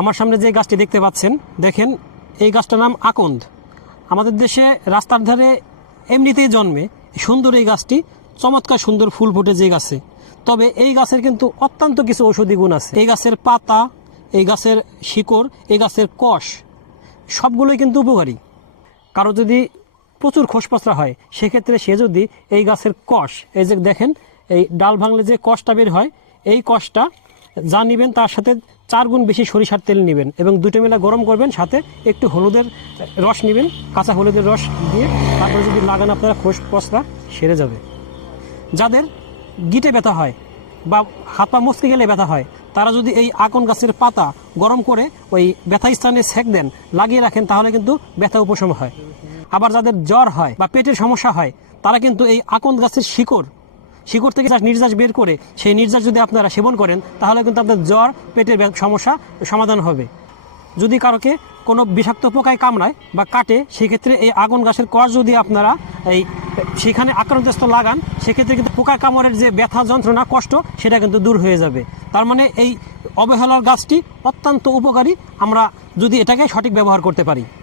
আমার সামনে যে গাছটি দেখতে পাচ্ছেন, দেখেন, এই গাছটার নাম আকন্দ। আমাদের দেশে রাস্তার ধারে এমনিতেই জন্মে সুন্দর এই গাছটি, চমৎকার সুন্দর ফুল ফুটে যে গাছে। তবে এই গাছের কিন্তু অত্যন্ত কিছু ঔষধি গুণ আছে। এই গাছের পাতা, এই গাছের শিকড়, এই গাছের কষ, সবগুলোই কিন্তু উপকারী। কারও যদি প্রচুর খোসপচরা হয়, সেক্ষেত্রে সে যদি এই গাছের কষ, এই যে দেখেন, এই ডাল ভাঙলে যে কষটা বের হয়, এই কষটা যা নেবেন তার সাথে চার গুণ বেশি সরিষার তেল নেবেন এবং দুটো মেলা গরম করবেন, সাথে একটু হলুদের রস নেবেন, কাঁচা হলুদের রস দিয়ে তারপরে যদি লাগান আপনারা খোস পচরা সেরে যাবে। যাদের গিটে ব্যথা হয় বা হাত পা মুচকে গেলে ব্যথা হয়, তারা যদি এই আকন গাছের পাতা গরম করে ওই ব্যথা স্থানে সেঁক দেন, লাগিয়ে রাখেন, তাহলে কিন্তু ব্যথা উপশম হয়। আবার যাদের জ্বর হয় বা পেটের সমস্যা হয়, তারা কিন্তু এই আকন গাছের শিকড় শিকড় থেকে নির্যাস বের করে সেই নির্যাস যদি আপনারা সেবন করেন, তাহলে কিন্তু আপনার জ্বর, পেটের সমস্যা সমাধান হবে। যদি কারোকে কোনো বিষাক্ত পোকায় কামড়ায় বা কাটে, সেক্ষেত্রে এই আগুন গাছের কষ যদি আপনারা এই সেখানে আক্রান্তস্থ লাগান, সেক্ষেত্রে কিন্তু পোকা কামড়ের যে ব্যথা যন্ত্রণা, কষ্ট, সেটা কিন্তু দূর হয়ে যাবে। তার মানে এই অবহেলার গাছটি অত্যন্ত উপকারী। আমরা যদি এটাকে সঠিক ব্যবহার করতে পারি।